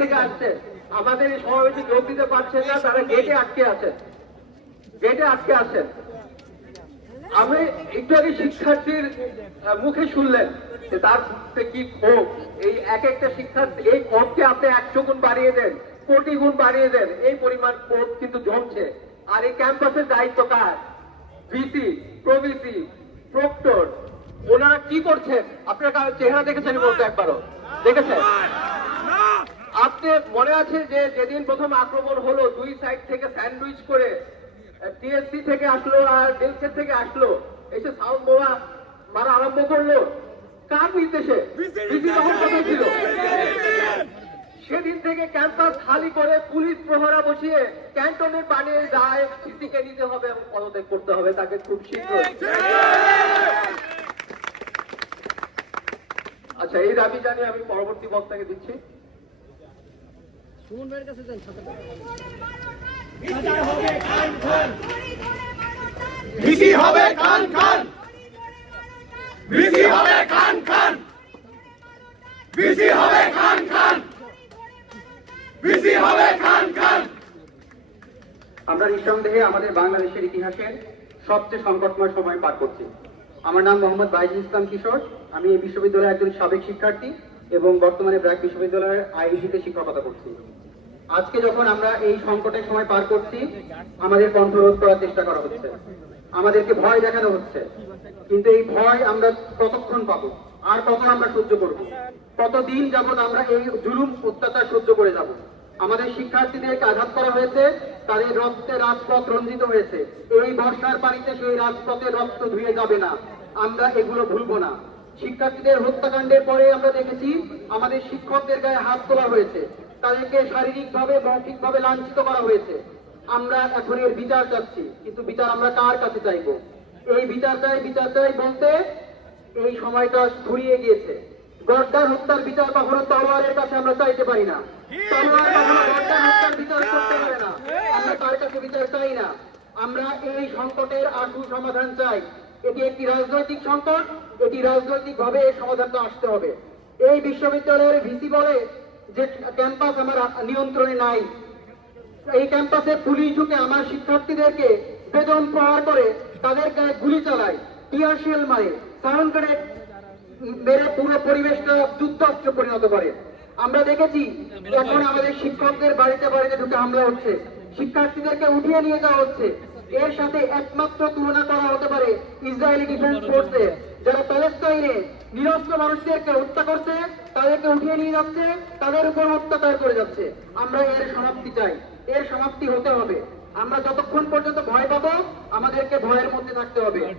থেকে আসছেন আমাদের এই সমাবেশে যোগ দিতে পারছেন না, তারা গেটে আটকে আছেন। গেটে আটকে আছেন। আমি একটু আগে শিক্ষার্থীর মুখে শুনলেন যে তার কি ক্ষোভ। এই এক একটা শিক্ষার্থী, এই ক্ষোভকে আপনি একশো গুণ বাড়িয়ে দেন, কোটি গুণ বাড়িয়ে দেন। এই পরিমাণ ক্ষোভ কিন্তু জমছে। আর এই ক্যাম্পাসের দায়িত্ব কার? VC pro-VC proctor. ওনারা কি করছেন? আপনার চেহারা দেখেছেন বলতে একবারও? দেখেছেন? আপনি মনে আছে যে যেদিন প্রথম আক্রমণ হলো দুই সাইড থেকে স্যান্ডউইচ করে টিএসসি থেকে আসলো আর ডেলসের থেকে আসলো এসে সাউন্ড বোমা মারা আরম্ভ করল। কার নির্দেশে? ছিল। সেদিন থেকে ক্যাম্পাস খালি করে পুলিশ প্রহরা বসিয়ে ক্যান্টনের বানিয়ে যায় সিসিকে নিতে হবে এবং পদত্যাগ করতে হবে তাকে খুব শীঘ্রই। আচ্ছা এই দাবি জানিয়ে আমি পরবর্তী বক্তাকে দিচ্ছি। সুমন ভাইয়ের কাছে যান ভিসি হবে খান। খান। ভিসি হবে খান খান। ভিসি হবে খান খান। ভিসি হবে খান খান। আমরা নিঃসন্দেহে আমাদের বাংলাদেশের ইতিহাসের সবচেয়ে সংকটময় সময় পার করছি। আমার নাম মোহাম্মদ বাইজ ইসলাম কিশোর। আমি এই বিশ্ববিদ্যালয়ের একজন সাবেক শিক্ষার্থী এবং বর্তমানে ব্র্যাক বিশ্ববিদ্যালয়ের আইইডিতে শিক্ষকতা করছি। আজকে যখন আমরা এই সংকটের সময় পার করছি, আমাদের কণ্ঠরোধ করার চেষ্টা করা হচ্ছে। আমাদেরকে ভয় দেখানো হচ্ছে। কিন্তু এই ভয় আমরা কতক্ষণ পাবো? আর কখন আমরা সহ্য করব? কতদিন যাবত আমরা এই জুলুম, অত্যাচার সহ্য করে যাব? আমাদের শিক্ষার্থীদেরকে আঘাত করা হয়েছে, তাদের রক্তে রাজপথ রঞ্জিত হয়েছে। এই বর্ষার পানিতে সেই রাজপথে রক্ত ধুয়ে যাবে না। আমরা এগুলো ভুলবো না। শিক্ষার্থীদের হত্যাকাণ্ডের পরে আমরা দেখেছি, আমাদের শিক্ষকদের গায়ে হাত তোলা হয়েছে। তাদেরকে শারীরিকভাবে মৌখিকভাবে লাঞ্ছিত করা হয়েছে। আমরা এখন এর বিচার চাচ্ছি, কিন্তু বিচার আমরা কার কাছে চাইব? এই বিচার চাই বিচার চাই বলতে এই সময়টা ফুরিয়ে গিয়েছে। গর্দার হত্যার বিচার কখনো তলোয়ারের কাছে আমরা চাইতে পারি না। আমরা এই সংকটের আশু সমাধান চাই। এটি একটি রাজনৈতিক সংকট, এটি রাজনৈতিক ভাবে সমাধানটা আসতে হবে। এই বিশ্ববিদ্যালয়ের ভিসি বলে যে ক্যাম্পাস আমার নিয়ন্ত্রণে নাই, এই ক্যাম্পাসে পুলিশ ঢুকে আমার শিক্ষার্থীদেরকে বেদন প্রহার করে তাদের গায়ে গুলি চালায় টিয়ারশেল মারে, সাউন্ড গ্রেনেড মেরে পুরো পরিবেশটা যুদ্ধাস্ত্র পরিণত করে। আমরা দেখেছি, এখন আমাদের শিক্ষকদের বাড়িতে বাড়িতে ঢুকে হামলা হচ্ছে। শিক্ষার্থীদেরকে উঠিয়ে নিয়ে যাওয়া হচ্ছে। এর সাথে একমাত্র তুলনা করা হতে পারে ইসরায়েলি ডিফেন্স ফোর্সে যারা প্যালেস্টাইনে নিরস্ত্র মানুষদেরকে হত্যা করছে, তাদেরকে উঠিয়ে নিয়ে যাচ্ছে, তাদের উপর অত্যাচার করে যাচ্ছে। আমরা এর সমাপ্তি চাই। এর সমাপ্তি হতে হবে। আমরা যতক্ষণ পর্যন্ত ভয় পাবো, আমাদেরকে ভয়ের মধ্যে থাকতে হবে।